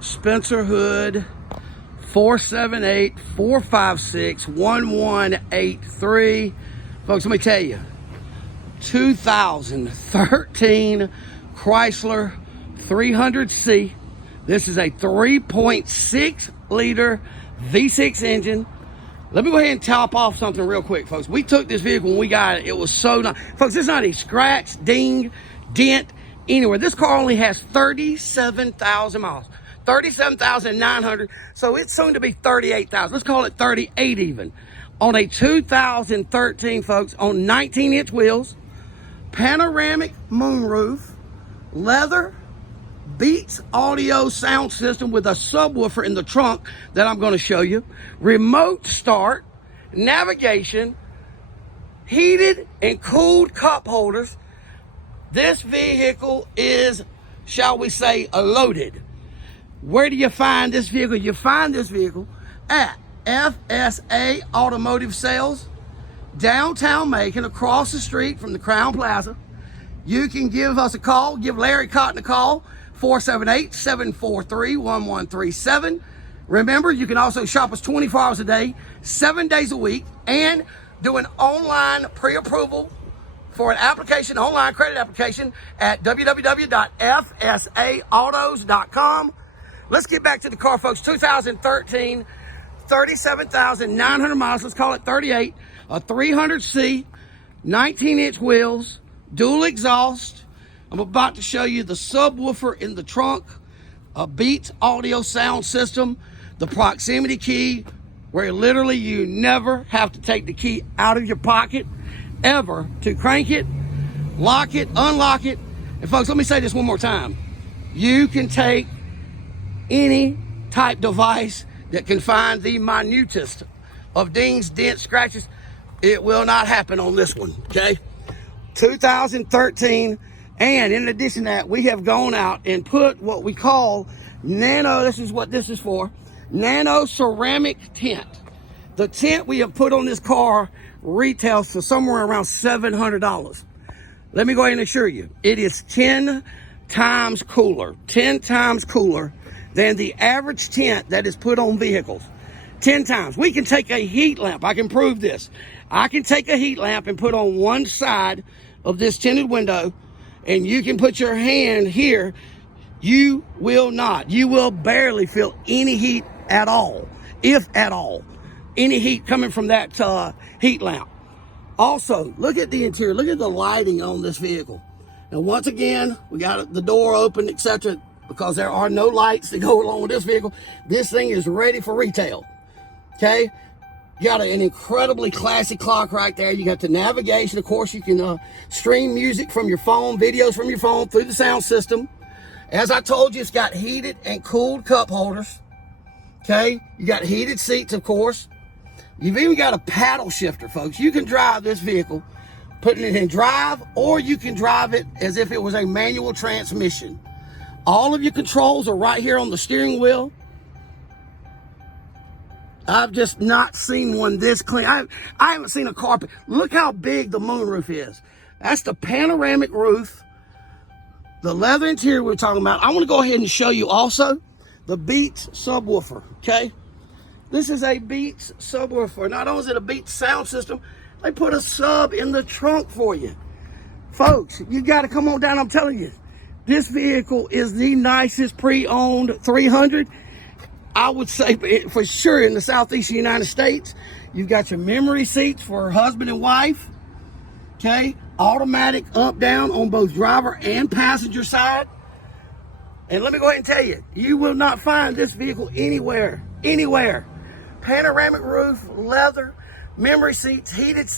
Spencer Hood, 478-456-1183. Folks, let me tell you, 2013 Chrysler 300C. This is a 3.6 liter V6 engine. Let me go ahead and top off something real quick, folks. We took this vehicle when we got it. It was so nice. Folks, there's not a scratch, ding, dent anywhere. This car only has 37,000 miles. 37,900. So it's soon to be 38,000. Let's call it 38 even. On a 2013, folks, on 19-inch wheels, panoramic moonroof, leather, Beats audio sound system with a subwoofer in the trunk that I'm going to show you, remote start, navigation, heated and cooled cup holders. This vehicle is, shall we say, loaded. Where do you find this vehicle? You find this vehicle at FSA Automotive Sales, downtown Macon, across the street from the Crown Plaza. You can give us a call, give Larry Cotton a call, 478-743-1137. Remember, you can also shop us 24 hours a day, 7 days a week, and do an online pre-approval for an application, online credit application at www.fsaautos.com. Let's get back to the car, folks. 2013, 37,900 miles. Let's call it 38. A 300C, 19-inch wheels, dual exhaust. I'm about to show you the subwoofer in the trunk, a Beats audio sound system, the proximity key, where literally you never have to take the key out of your pocket ever to crank it, lock it, unlock it. And folks, let me say this one more time. You can take any type device that can find the minutest of dings, dents, scratches. It will not happen on this one, okay? 2013. And in addition to that, we have gone out and put what we call Nano, this is what this is for, Nano ceramic tint. The tint we have put on this car retails for somewhere around $700. Let me go ahead and assure you, it is 10 times cooler than the average tint that is put on vehicles. 10 times. We can take a heat lamp. I can prove this. I can take a heat lamp and put on one side of this tinted window, and you can put your hand here. You will barely feel any heat at all, if at all, any heat coming from that heat lamp. Also, look at the interior. Look at the lighting on this vehicle. Now, once again, we got the door open, etc., because there are no lights that go along with this vehicle. This thing is ready for retail, okay? You got an incredibly classy clock right there. You got the navigation. Of course, you can stream music from your phone, videos from your phone through the sound system. As I told you, it's got heated and cooled cup holders. Okay, you got heated seats, of course. You've even got a paddle shifter, folks. You can drive this vehicle, putting it in drive, or you can drive it as if it was a manual transmission. All of your controls are right here on the steering wheel. I've just not seen one this clean. I haven't seen a carpet. Look how big the moonroof is. That's the panoramic roof. The leather interior we're talking about. I want to go ahead and show you also the Beats subwoofer, okay? This is a Beats subwoofer. Not only is it a Beats sound system, they put a sub in the trunk for you. Folks, you got to come on down. I'm telling you, this vehicle is the nicest pre-owned 300. I would say for sure in the southeastern United States. You've got your memory seats for husband and wife, okay? Automatic up, down on both driver and passenger side. And let me go ahead and tell you, you will not find this vehicle anywhere. Panoramic roof, leather, memory seats, heated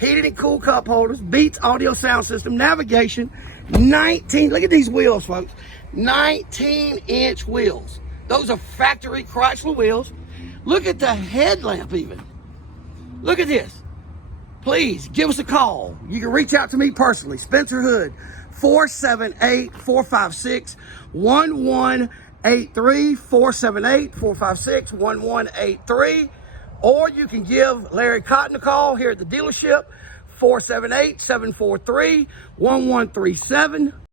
and cool cup holders, Beats audio sound system, navigation, look at these wheels, folks, 19-inch wheels. Those are factory Chrysler wheels. Look at the headlamp even. Look at this. Please give us a call. You can reach out to me personally, Spencer Hood, 478-456-1183, 478-456-1183. Or you can give Larry Cotton a call here at the dealership, 478-743-1137.